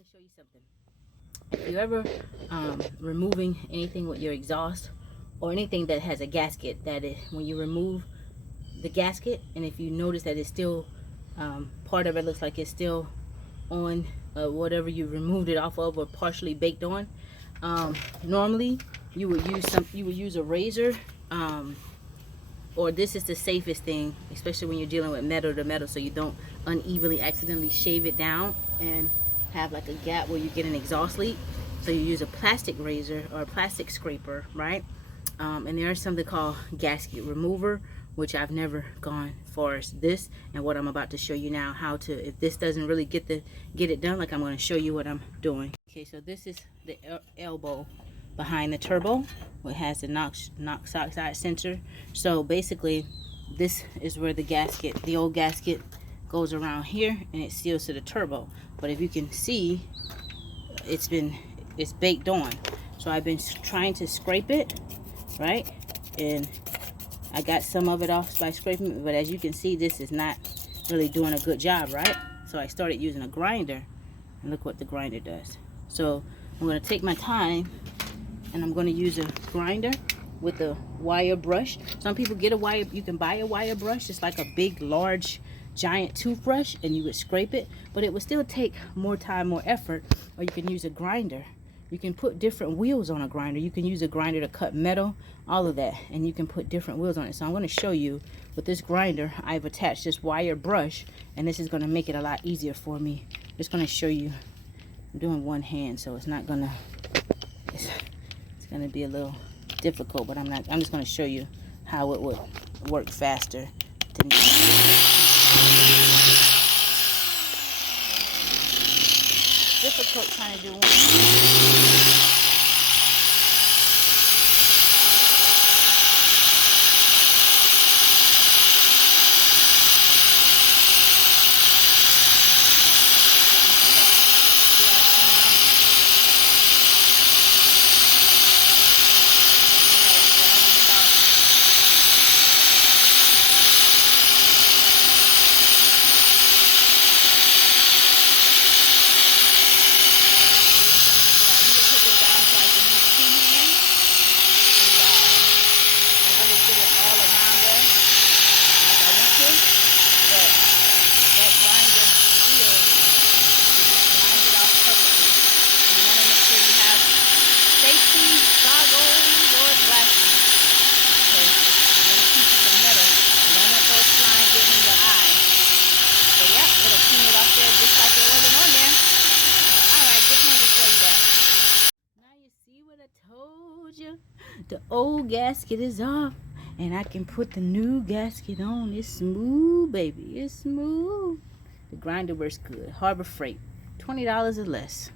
want to show you something. If you're ever removing anything with your exhaust or anything that has a gasket, that is, when you remove the gasket, and if you notice that it's still part of it looks like it's still on whatever you removed it off of or partially baked on, normally you would use a razor, or this is the safest thing, especially when you're dealing with metal to metal, so you don't unevenly accidentally shave it down and have like a gap where you get an exhaust leak. So you use a plastic razor or a plastic scraper, right? And there's something called gasket remover, which I've never gone far as this, and what I'm about to show you now, how to, if this doesn't really get it done, like I'm going to show you what I'm doing. Okay, so this is the elbow behind the turbo. It has the NOx oxide sensor. So basically, this is where the gasket, the old gasket, goes around here, and it seals to the turbo. But if you can see, it's baked on. So I've been trying to scrape it, right? And I got some of it off by scraping it, but as you can see, this is not really doing a good job, right? So I started using a grinder, and look what the grinder does. So I'm going to take my time, and I'm going to use a grinder with a wire brush. Some people get a wire, you can buy a wire brush. It's like a big, large, giant toothbrush, and you would scrape it, but it would still take more time, more effort. Or you can use a grinder. You can put different wheels on a grinder. You can use a grinder to cut metal, all of that, and you can put different wheels on it. So I'm going to show you with this grinder, I've attached this wire brush, and this is going to make it a lot easier for me. Just going to show you. I'm doing one hand, so it's not going to, it's going to be a little difficult, but I'm just going to show you how it would work faster than difficult trying to do one. Told you the old gasket is off, and I can put the new gasket on. It's smooth, baby. It's smooth. The grinder works good. Harbor Freight, $20 or less.